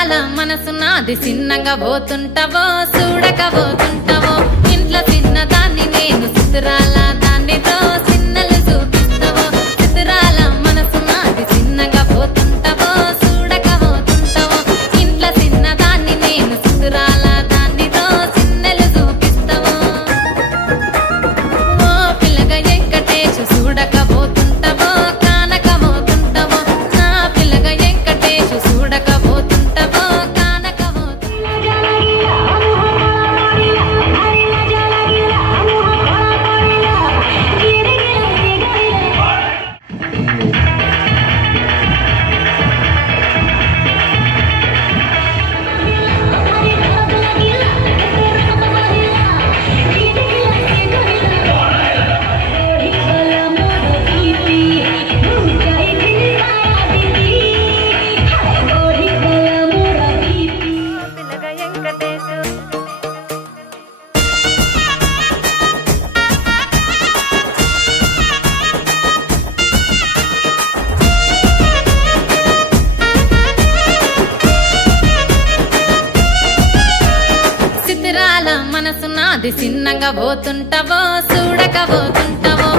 చిత్రాల మనసు నాది చిన్నగా పోతుంటావో చూడక పోతుంటావో ఇంట్లో చిన్నదాన్ని నేను చిత్రాల దానితో చిన్నలు చూపిస్తావో చిత్రాల మనసు నాది చిన్నగా పోతుంటావో చూడక పోతుంటావో ఇంట్లో చిన్నదాన్ని నేను చిత్రాల దానితో చిన్నలు చూపిస్తావో ఓ పిల్లగా వెంకటేశు చూడక పోతుంటావో కానక పోతుంటావో నా పిల్లగా వెంకటేశు చూడక పోతుంటావో కానక చిత్రాల మనసు నాది చిన్నగా పోతుంటావో చూడక పోతుంటావో